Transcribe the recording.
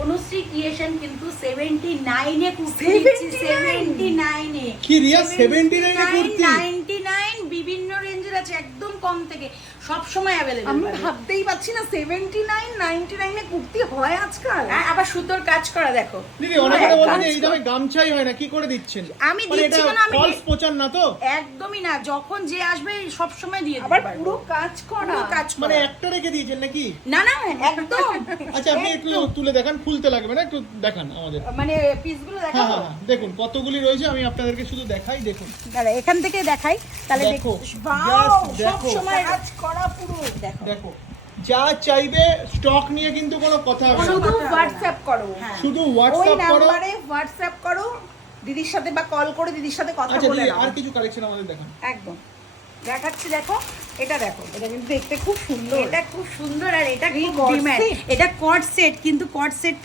Anushree creation কিন্তু 79 এ কুর্তি দিচ্ছে, 79 এ কি রিয়া 79 এ কুর্তি? 99 বিভিন্ন রেঞ্জের আছে, একদম কম থেকে সব সময় अवेलेबल। আমি ভাবতেই পাচ্ছি না 79 99 এ কুর্তি হয় আজকাল। আবার সুতোর কাজ করা দেখো দিদি অনেকে বলেন যে এই দামে গামছাই হয় না, কি করে দিচ্ছেন? আমি দিচ্ছি না, আমি ফলস প্রচার না তো? একদমই না, যখন যে আসবে সব সময় দিয়ে দিতে আবার পারবো। পুরো কাজ করা, পুরো কাজ মানে করা। একটা রেখে দিয়েছেন নাকি? না না একদম। আচ্ছা আপনি একটু তুলে দেখান, খুলতে লাগবে না, একটু দেখান আমাদের। মানে পিসগুলো হ্যাঁ দেখাবো। হ্যাঁ হ্যাঁ, দেখুন কতগুলি রয়েছে, আমি আপনাদেরকে শুধু দেখাই, দেখুন। দাঁড়া এখান থেকে দেখাই তাহলে দেখো, বাও, just সব দেখো। সময় কাজ করা পুরো। দেখো দেখো যা চাইবে স্টক নিয়ে কিন্তু কোনো কথা হবে না। শুধু হোয়াটসঅ্যাপ করো, হ্যাঁ। শুধু ওই হোয়াটসঅ্যাপ করো। নাম্বারে হোয়াটসঅ্যাপ করো দিদির সাথে বা কল করে দিদির সাথে কথা আচ্ছা বলে দিদি নাও। আর কিছু কালেকশন আমাদের দেখান। একদম দেখাচ্ছি, দেখো এটা দেখো, এটা কিন্তু দেখতে খুব সুন্দর। এটা খুব সুন্দর, আর এটা এই খুব cord ডিমান্ড। set? এটা কর্ড সেট, কিন্তু কর্ড সেট